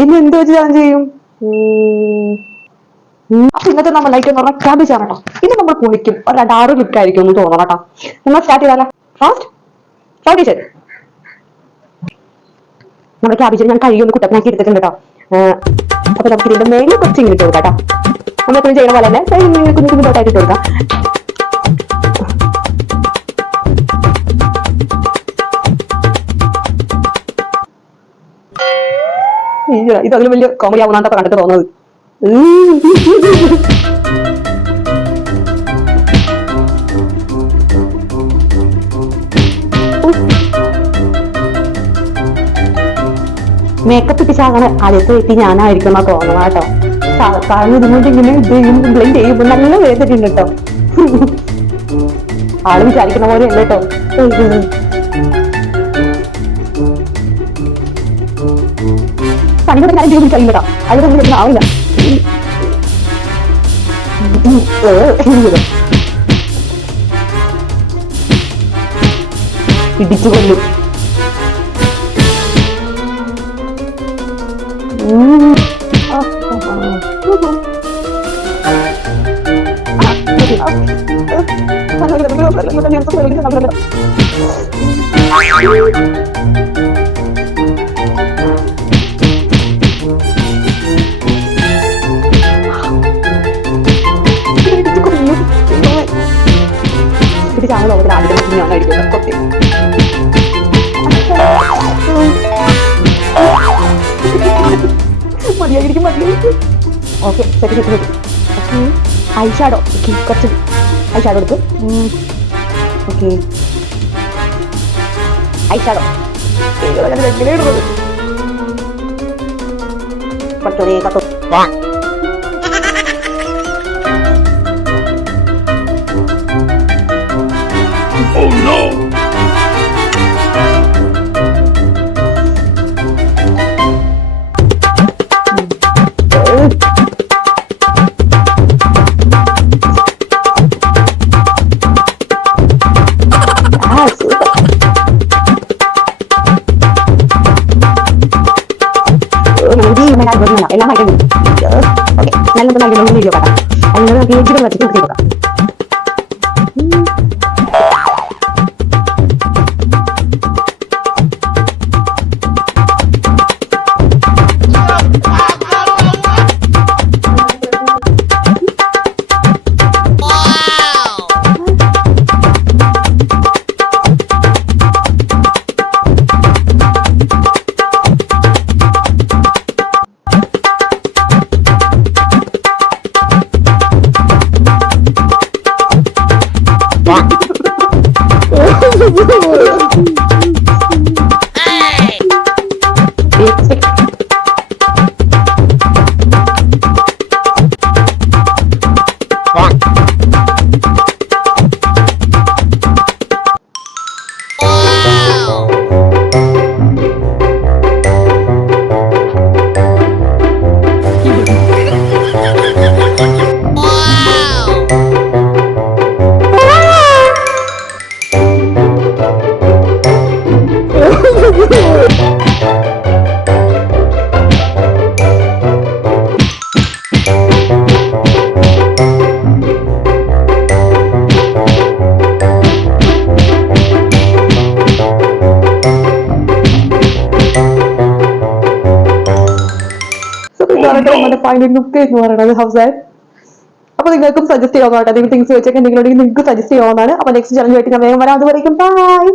ഇനി എന്ത് വെച്ച് ചാലഞ്ച് ചെയ്യും? അപ്പൊ ഇന്നത്തെ നമ്മൾ ലൈറ്റ് എന്ന് പറഞ്ഞാൽ ക്യാബേജ് ആണ് കേട്ടോ. ഇനി നമ്മൾ പൊളിക്കും. ഒരു 6 ലുക്ക് ആയിരിക്കും എന്ന് തോന്നണം കേട്ടോ. നിങ്ങൾ സ്റ്റാർട്ട് ചെയ്താലോ? ഫാസ്റ്റ് സ്റ്റാർട്ട് ചെയ്ത് നമ്മുടെ ക്യാബേജ് ഞാൻ കഴുകി ഒന്ന് കുട്ടപ്പനാക്കി എടുത്തിട്ടുണ്ട് കേട്ടോ. അപ്പൊ നമുക്ക് ഇതിന്റെ മേലെ കുറച്ച് ഇങ്ങനെ ഇട്ട് കൊടുക്കാം കേട്ടോ. നമ്മളെപ്പോഴും ചെയ്യുന്ന പോലെ തന്നെ കുഞ്ഞു കുഞ്ഞു തൊട്ടായിട്ട് ഇട്ട് കൊടുക്കാം. ഇത് അതിലും വലിയ കോമഡി ആവുന്നാട്ടോ കണ്ടിട്ട് തോന്നുന്നത്. മേക്കപ്പ് ഇട്ടിച്ചാകണ ആദ്യത്തെ വ്യക്തി ഞാനായിരിക്കും എന്നാ തോന്നണം കേട്ടോ. കാരണം ഇതുകൊണ്ട് ഇങ്ങനെ ബ്ലെൻഡ് ചെയ്യുമ്പോൾ നല്ല വേദനയുണ്ട് കേട്ടോ. ആള് വിചാരിക്കുന്ന പോലെ അല്ല കേട്ടോ. പണിയുടെ കാര്യം ചെയ്ത് കഴിയില്ലട്ടോ. അത് നമ്മൾ ആവില്ല. ഇടിച്ചു കൊല്ലും. ചാനൽ ലോകത്തിൽ ആദ്യം ഞാനായിരിക്കും കൊത്തി. മതിയായിരിക്കും മതിയായിരിക്കും. Okay set set set. Eyeshadow കുറച്ച് ഐഷാഡോ എടുത്തു. ഓക്കെ ഐഷാഡോ എങ്ങനെയാണ് കുറച്ചോടെ കത്തോ. Oh no! എല്ലാം ആയിട്ട് ഓക്കെ നല്ല നല്ല വീഡിയോ കാണാം. അതിനോട് നമുക്ക് യൂട്യൂബിൽ വെച്ചിട്ട് നോക്കാം. ഫൈനൽ ലുക്ക് എന്ന് പറയുന്നത് ഹൗസാൻ. അപ്പൊ നിങ്ങൾക്കും സജസ്റ്റ് ചെയ്യാവുന്നതാണ്. എന്തെങ്കിലും തിങ്സ് വെച്ചൊക്കെ എന്തെങ്കിലും നിങ്ങൾക്ക് സജസ്റ്റ് ചെയ്യാവുന്നതാണ്. അപ്പൊ നെക്സ്റ്റ് ചലഞ്ച് ആയിട്ട് ഞാൻ വേഗം വരാം. അതുവരേക്കും ബൈ.